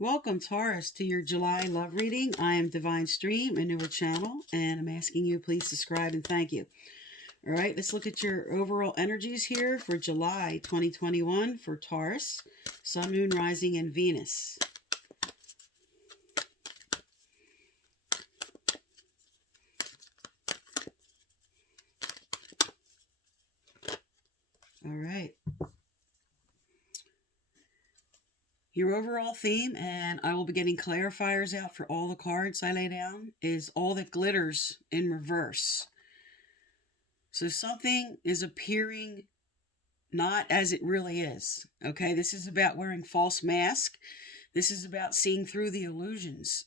Welcome, Taurus, to your July love reading. I am Divine Stream, a newer channel, and I'm asking you please subscribe and thank you. All right, let's look at your overall energies here for July 2021 for Taurus, Sun, Moon, Rising, and Venus. All right. Your overall theme, and I will be getting clarifiers out for all the cards I lay down, is all that glitters in reverse. So something is appearing not as it really is. Okay, this is about wearing false mask. This is about seeing through the illusions.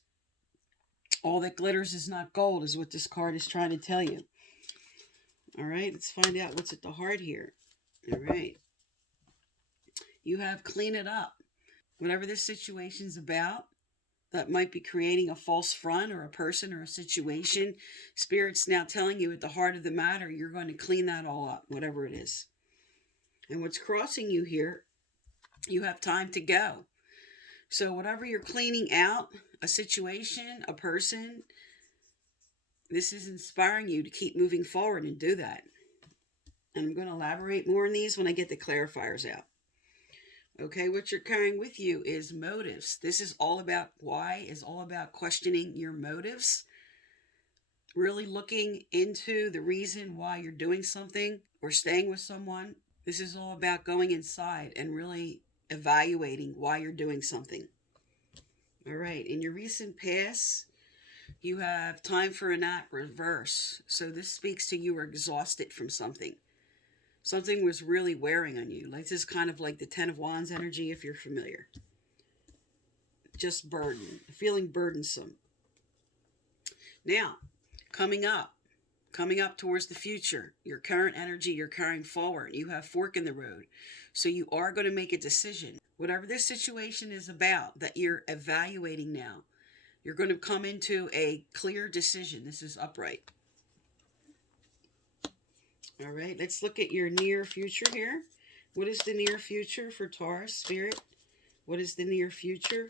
All that glitters is not gold is what this card is trying to tell you. All right, let's find out what's at the heart here. All right. You have clean it up. Whatever this situation's about, that might be creating a false front or a person or a situation, Spirit's now telling you at the heart of the matter, you're going to clean that all up, whatever it is. And what's crossing you here, you have time to go. So whatever you're cleaning out, a situation, a person, this is inspiring you to keep moving forward and do that. And I'm going to elaborate more on these when I get the clarifiers out. Okay, what you're carrying with you is motives. This is all about why, is all about questioning your motives. Really looking into the reason why you're doing something or staying with someone. This is all about going inside and really evaluating why you're doing something. All right, in your recent past, you have time for an act reverse. So this speaks to you were exhausted from something. Something was really wearing on you. Like this is kind of like the Ten of Wands energy, if you're familiar. Just burden, feeling burdensome. Now, coming up towards the future, your current energy you're carrying forward. You have fork in the road. So you are going to make a decision. Whatever this situation is about that you're evaluating now, you're going to come into a clear decision. This is upright. All right, let's look at your near future here. What is the near future for Taurus, Spirit? What is the near future?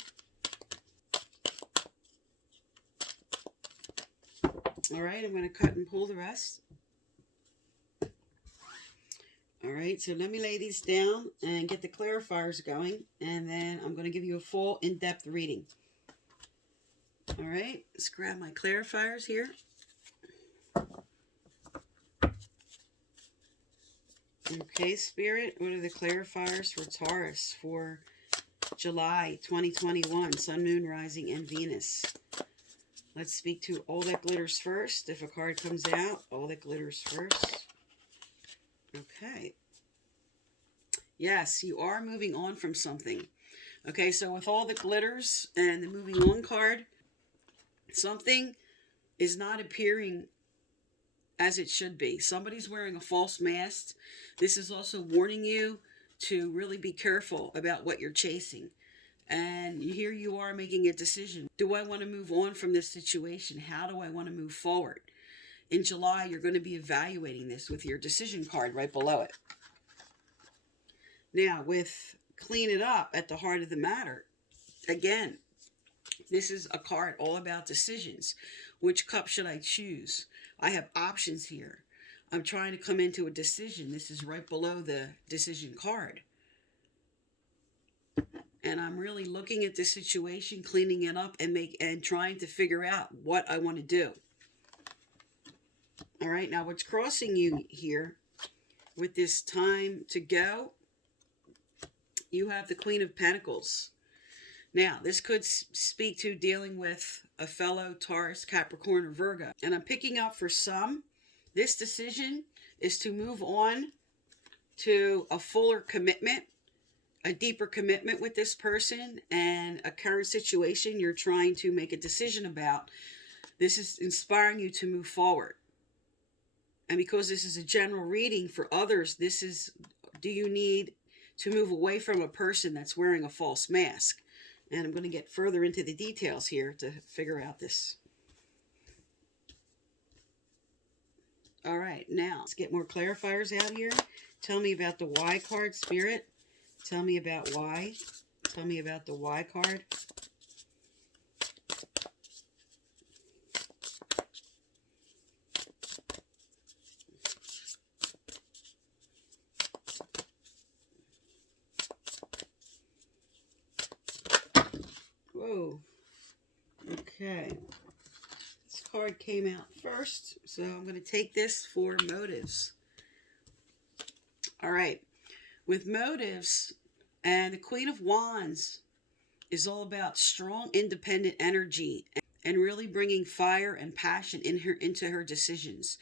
All right, I'm going to cut and pull the rest. All right, so let me lay these down and get the clarifiers going, and then I'm going to give you a full in-depth reading. All right, let's grab my clarifiers here. Okay, Spirit, what are the clarifiers for Taurus for July 2021, Sun, Moon, Rising, and Venus? Let's speak to all that glitters first. If a card comes out, all that glitters first. Okay. Yes, you are moving on from something. Okay, so with all the glitters and the moving on card, something is not appearing as it should be. Somebody's wearing a false mask. This is also warning you to really be careful about what you're chasing. And here you are making a decision. Do I want to move on from this situation? How do I want to move forward? In July, you're going to be evaluating this with your decision card right below it. Now, with clean it up at the heart of the matter, again, this is a card all about decisions. Which cup should I choose? I have options here. I'm trying to come into a decision. This is right below the decision card. And I'm really looking at this situation, cleaning it up, and trying to figure out what I want to do. All right, now what's crossing you here with this time to go, you have the Queen of Pentacles. Now, this could speak to dealing with a fellow Taurus, Capricorn, or Virgo. And I'm picking up for some, this decision is to move on to a fuller commitment, a deeper commitment with this person, and a current situation you're trying to make a decision about. This is inspiring you to move forward. And because this is a general reading for others, this is, do you need to move away from a person that's wearing a false mask? And I'm going to get further into the details here to figure out this. All right, now let's get more clarifiers out here. Tell me about the Y card, Spirit. Tell me about why. Tell me about the Y card. Whoa. Okay. This card came out first, so I'm going to take this for motives. All right. With motives, and the Queen of Wands is all about strong, independent energy and really bringing fire and passion into her decisions.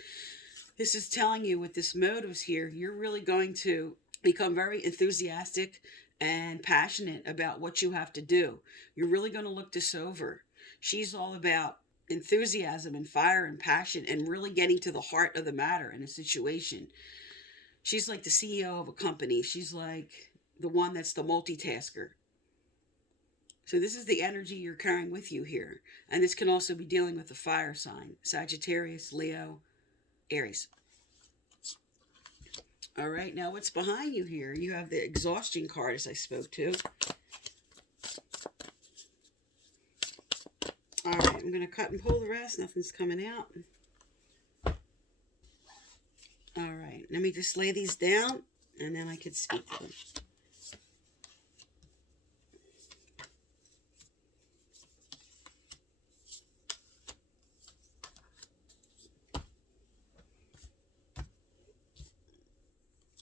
This is telling you with this motives here, you're really going to become very enthusiastic and passionate about what you have to do. You're really going to look this over. She's all about enthusiasm and fire and passion and really getting to the heart of the matter in a situation. She's like the CEO of a company. She's like the one that's the multitasker. So this is the energy you're carrying with you here. And this can also be dealing with the fire sign: Sagittarius, Leo, Aries. All right, now what's behind you here? You have the exhaustion card, as I spoke to. All right, I'm going to cut and pull the rest. Nothing's coming out. All right, let me just lay these down, and then I can speak to them.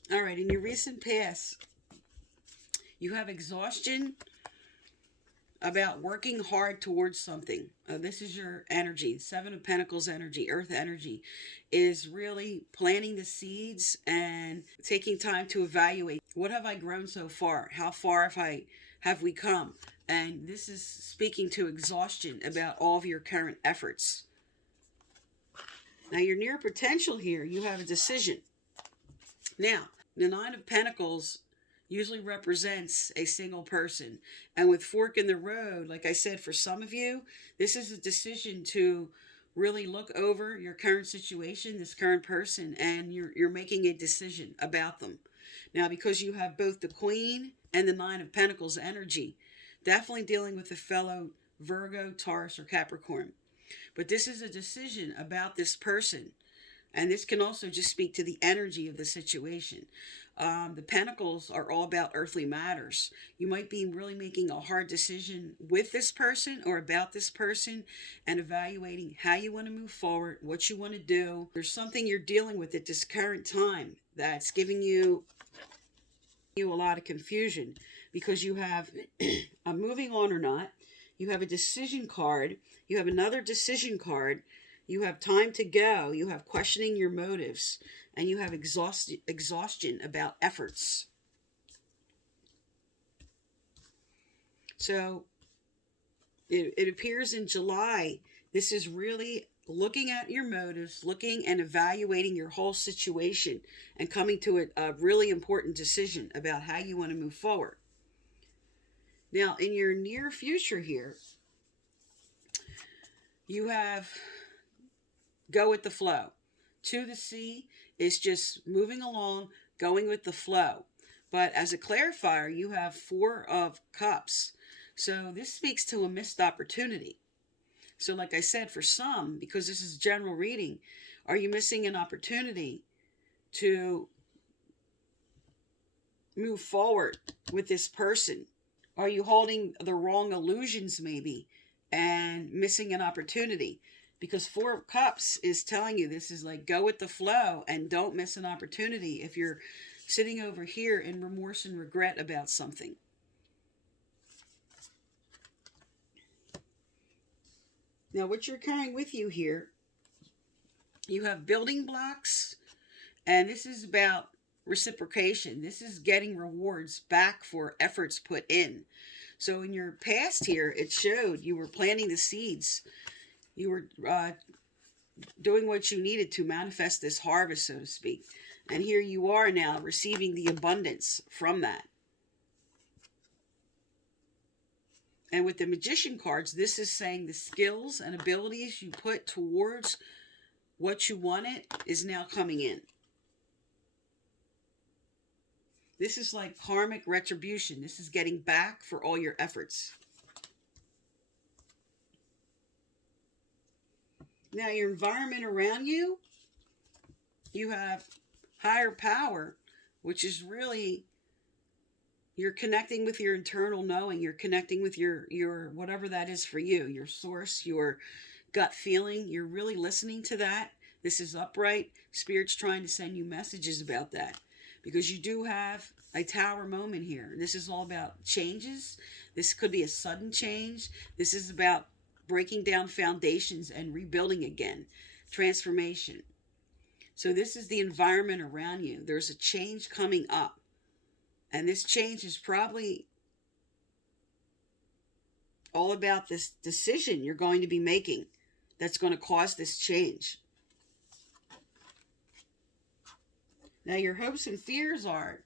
All right, in your recent past, you have exhaustion about working hard towards something. This is your energy. Seven of Pentacles energy, Earth energy, is really planting the seeds and taking time to evaluate. What have I grown so far? How far have we come? And this is speaking to exhaustion about all of your current efforts. Now, you're near potential here. You have a decision. Now, the Nine of Pentacles usually represents a single person. And with fork in the road, like I said, for some of you, this is a decision to really look over your current situation, this current person, and you're making a decision about them. Now, because you have both the Queen and the Nine of Pentacles energy, definitely dealing with a fellow Virgo, Taurus, or Capricorn. But this is a decision about this person. And this can also just speak to the energy of the situation. The Pentacles are all about earthly matters. You might be really making a hard decision with this person or about this person and evaluating how you want to move forward, what you want to do. There's something you're dealing with at this current time that's giving you a lot of confusion because you have a moving on or not. You have a decision card. You have another decision card. You have time to go. You have questioning your motives. And you have exhaustion about efforts. So it appears in July, this is really looking at your motives, looking and evaluating your whole situation and coming to a really important decision about how you want to move forward. Now, in your near future here, you have go with the flow. To the sea is just moving along, going with the flow. But as a clarifier, you have Four of Cups. So this speaks to a missed opportunity. So like I said, for some, because this is general reading, are you missing an opportunity to move forward with this person? Are you holding the wrong illusions maybe and missing an opportunity? Because Four of Cups is telling you this is like go with the flow and don't miss an opportunity if you're sitting over here in remorse and regret about something. Now, what you're carrying with you here, you have building blocks, and this is about reciprocation. This is getting rewards back for efforts put in. So in your past here, it showed you were planting the seeds. You were doing what you needed to manifest this harvest, so to speak. And here you are now receiving the abundance from that. And with the Magician cards, this is saying the skills and abilities you put towards what you wanted is now coming in. This is like karmic retribution. This is getting back for all your efforts. Now, your environment around you, you have higher power, which is really You're connecting with your internal knowing. You're connecting with your whatever that is for you, your source, your gut feeling. You're really listening to that. This is upright. Spirit's trying to send you messages about that, because you do have a tower moment here. This is all about changes. This could be a sudden change. This is about breaking down foundations and rebuilding again. Transformation. So this is the environment around you. There's a change coming up. And this change is probably all about this decision you're going to be making that's going to cause this change. Now, your hopes and fears are,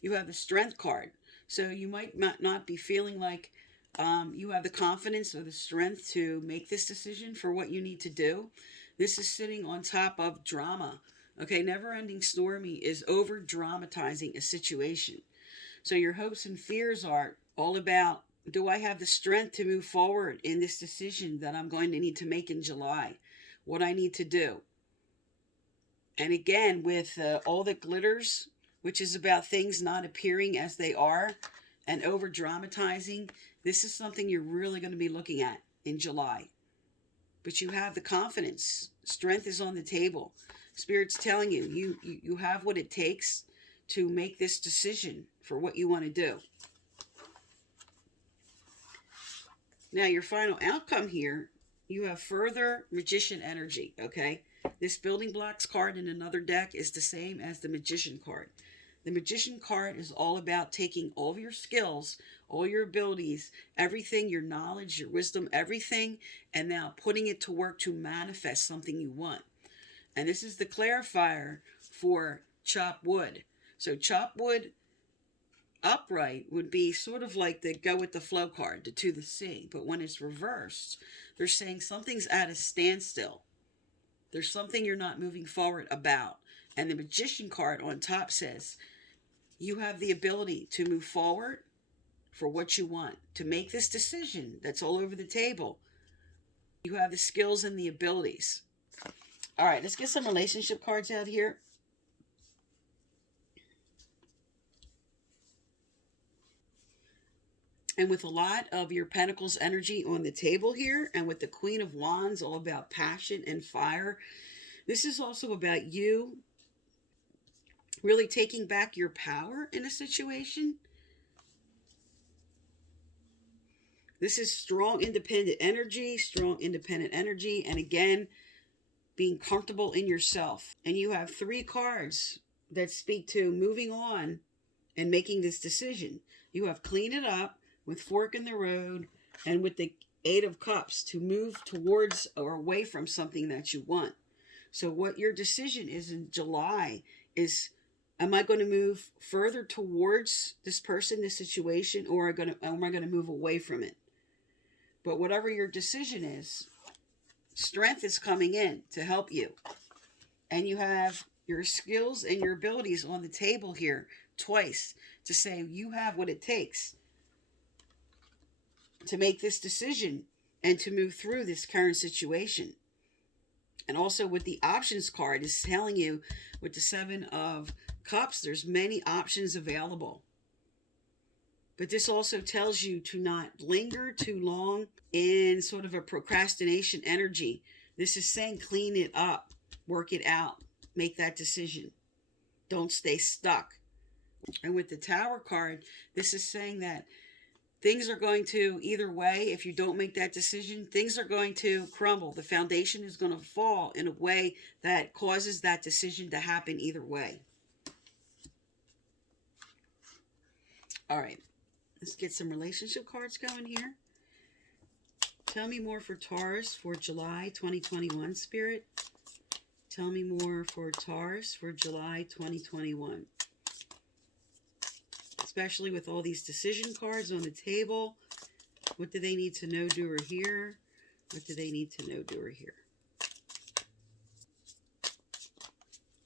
you have the Strength card. So you might not be feeling like you have the confidence or the strength to make this decision for what you need to do. This is sitting on top of drama. Okay, never ending stormy is over dramatizing a situation. So your hopes and fears are all about, do I have the strength to move forward in this decision that I'm going to need to make in July? What I need to do. And again, with all that glitters, which is about things not appearing as they are and over dramatizing, this is something you're really going to be looking at in July. But you have the confidence. Strength is on the table. Spirit's telling you, you have what it takes to make this decision for what you want to do. Now, your final outcome here, you have further Magician energy, okay? This Building Blocks card in another deck is the same as the Magician card. The Magician card is all about taking all of your skills, all your abilities, everything, your knowledge, your wisdom, everything, and now putting it to work to manifest something you want. And this is the clarifier for chop wood. So chop wood upright would be sort of like the go with the flow card, the to the sea. But when it's reversed, they're saying something's at a standstill. There's something you're not moving forward about. And the Magician card on top says, you have the ability to move forward for what you want, to make this decision that's all over the table. You have the skills and the abilities. All right, let's get some relationship cards out here. And with a lot of your Pentacles energy on the table here, and with the Queen of Wands, all about passion and fire, this is also about you really taking back your power in a situation. This is strong, independent energy, and again, being comfortable in yourself. And you have 3 cards that speak to moving on and making this decision. You have Clean It Up, with Fork in the Road, and with the 8 of Cups, to move towards or away from something that you want. So what your decision is in July is, am I going to move further towards this person, this situation, or am I going to move away from it? But whatever your decision is, strength is coming in to help you. And you have your skills and your abilities on the table here twice to say you have what it takes to make this decision and to move through this current situation. And also with the options card is telling you, with the 7 of Cups, there's many options available. But this also tells you to not linger too long in sort of a procrastination energy. This is saying clean it up, work it out, make that decision. Don't stay stuck. And with the Tower card, this is saying that things are going to, either way, if you don't make that decision, things are going to crumble. The foundation is going to fall in a way that causes that decision to happen either way. All right, let's get some relationship cards going here. Tell me more for Taurus for July 2021, Spirit. Tell me more for Taurus for July 2021. Especially with all these decision cards on the table. What do they need to know, do, or hear? What do they need to know, do, or hear?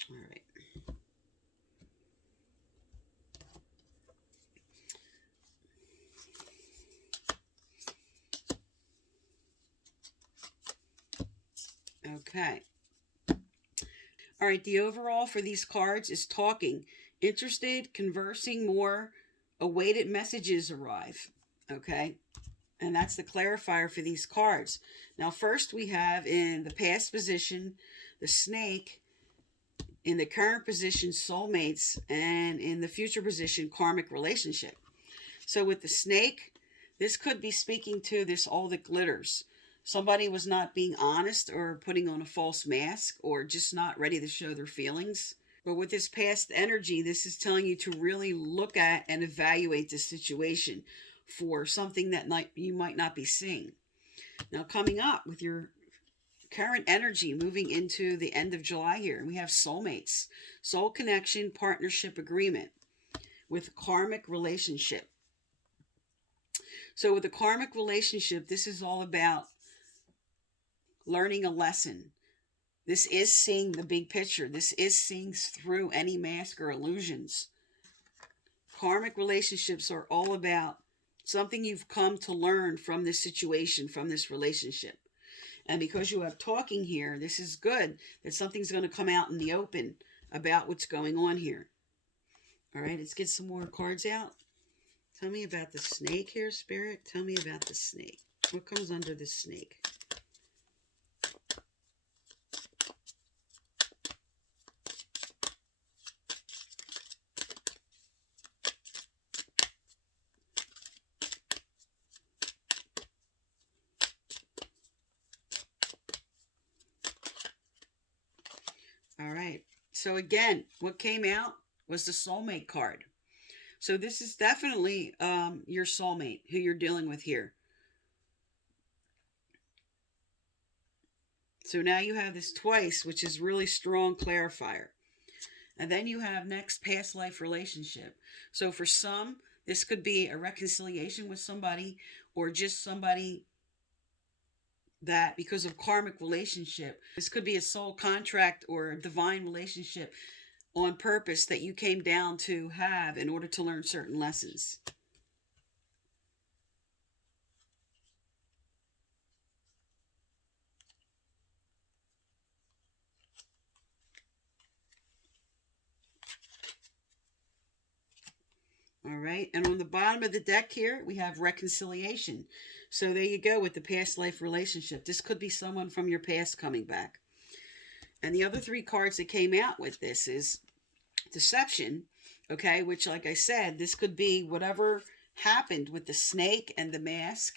All right. Okay. All right, the overall for these cards is talking. Interested, conversing more, awaited messages arrive. Okay. And that's the clarifier for these cards. Now, first we have in the past position, the snake, in the current position, soulmates, and in the future position, karmic relationship. So with the snake, this could be speaking to this all that glitters. Somebody was not being honest or putting on a false mask or just not ready to show their feelings. But with this past energy, this is telling you to really look at and evaluate the situation for something that you might not be seeing. Now, coming up with your current energy moving into the end of July here, we have soulmates, soul connection, partnership agreement with karmic relationship. So with a karmic relationship, this is all about learning a lesson. This is seeing the big picture. This is seeing through any mask or illusions. Karmic relationships are all about something you've come to learn from this situation, from this relationship. And because you have talking here, this is good that something's going to come out in the open about what's going on here. All right, let's get some more cards out. Tell me about the snake here, Spirit. Tell me about the snake. What comes under the snake? All right. So again, what came out was the soulmate card. So this is definitely your soulmate who you're dealing with here. So now you have this twice, which is really strong clarifier. And then you have next past life relationship. So for some, this could be a reconciliation with somebody or just somebody that because of karmic relationship, this could be a soul contract or a divine relationship on purpose that you came down to have in order to learn certain lessons. All right. And on the bottom of the deck here, we have reconciliation. So there you go with the past life relationship. This could be someone from your past coming back. And the other three cards that came out with this is deception. Okay. Which, like I said, this could be whatever happened with the snake and the mask.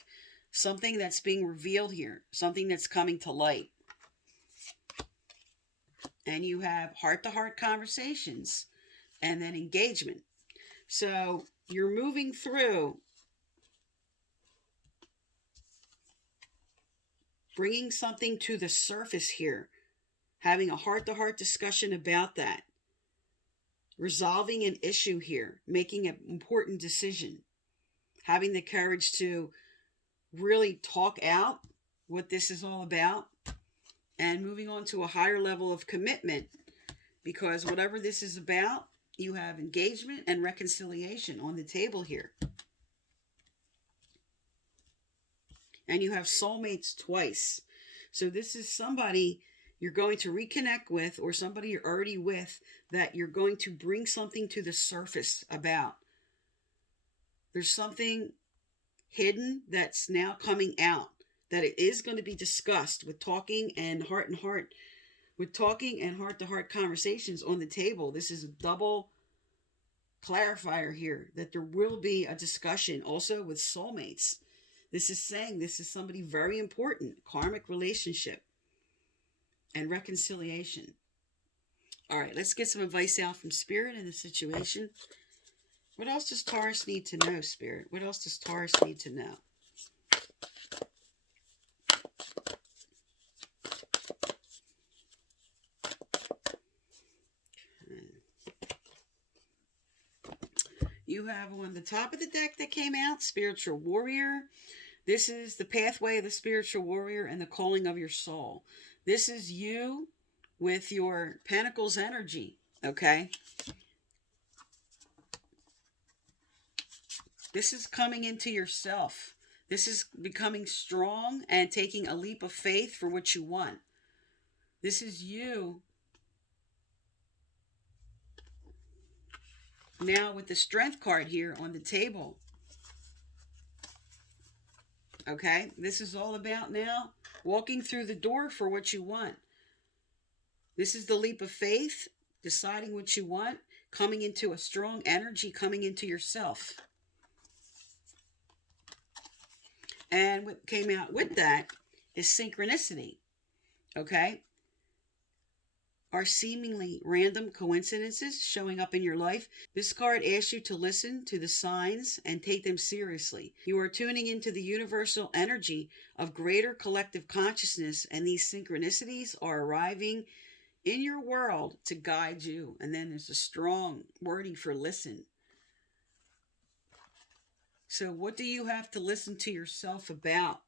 Something that's being revealed here. Something that's coming to light. And you have heart-to-heart conversations. And then engagement. So you're moving through bringing something to the surface here, having a heart-to-heart discussion about that, resolving an issue here, making an important decision, having the courage to really talk out what this is all about, and moving on to a higher level of commitment, because whatever this is about, you have engagement and reconciliation on the table here. And you have soulmates twice. So this is somebody you're going to reconnect with or somebody you're already with that you're going to bring something to the surface about. There's something hidden that's now coming out that it is going to be discussed with talking and heart-to-heart conversations on the table. This is a double clarifier here that there will be a discussion also with soulmates. This is saying this is somebody very important, karmic relationship and reconciliation. All right, let's get some advice out from Spirit in the situation. What else does Taurus need to know, Spirit? What else does Taurus need to know? You have on the top of the deck that came out, Spiritual Warrior. This is the pathway of the spiritual warrior and the calling of your soul. This is you with your Pentacles energy, okay? This is coming into yourself. This is becoming strong and taking a leap of faith for what you want. This is you Now with the Strength card here on the table. Okay, this is all about now walking through the door for what you want. This is the leap of faith, deciding what you want, coming into a strong energy, coming into yourself. And what came out with that is synchronicity. Okay? Are seemingly random coincidences showing up in your life. This card asks you to listen to the signs and take them seriously. You are tuning into the universal energy of greater collective consciousness, and these synchronicities are arriving in your world to guide you. And then there's a strong wording for listen. So what do you have to listen to yourself about?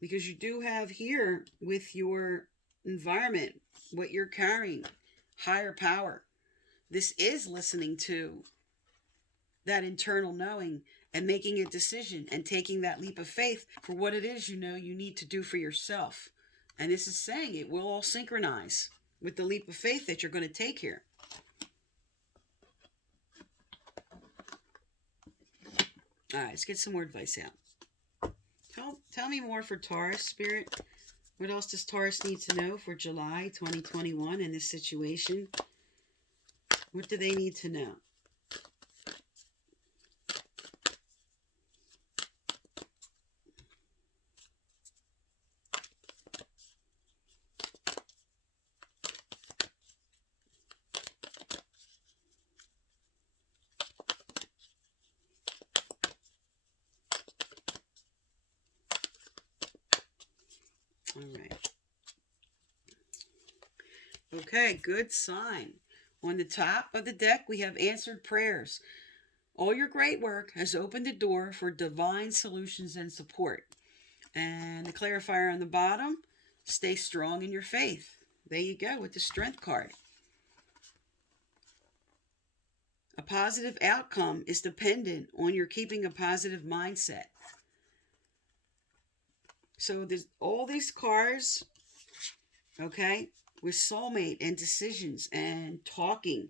Because you do have here with your environment, what you're carrying, higher power. This is listening to that internal knowing and making a decision and taking that leap of faith for what it is you know you need to do for yourself. And this is saying it will all synchronize with the leap of faith that you're going to take here. All right, let's get some more advice out. Tell me more for Taurus, Spirit. What else does Taurus need to know for July 2021 in this situation? What do they need to know? All right. Okay, good sign. On the top of the deck, we have answered prayers. All your great work has opened the door for divine solutions and support. And the clarifier on the bottom, stay strong in your faith. There you go with the Strength card. A positive outcome is dependent on your keeping a positive mindset. So there's all these cards, okay, with soulmate and decisions and talking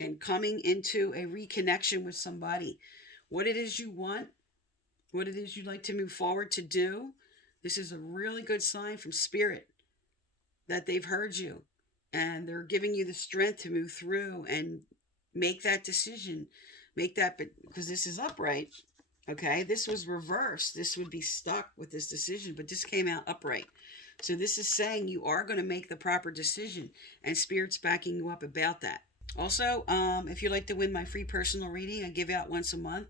and coming into a reconnection with somebody. What it is you want, what it is you'd like to move forward to do. This is a really good sign from Spirit that they've heard you and they're giving you the strength to move through and make that decision. Make that, because this is upright. Okay, this was reversed. This would be stuck with this decision, but this came out upright. So this is saying you are going to make the proper decision, and Spirit's backing you up about that. Also, if you'd like to win my free personal reading, I give out once a month.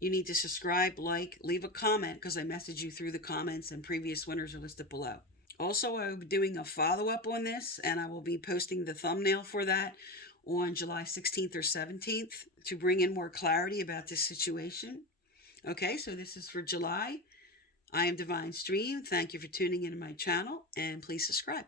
You need to subscribe, like, leave a comment, because I message you through the comments, and previous winners are listed below. Also, I'll be doing a follow-up on this, and I will be posting the thumbnail for that on July 16th or 17th to bring in more clarity about this situation. Okay, so this is for July. I am Divine Stream. Thank you for tuning into my channel, and please subscribe.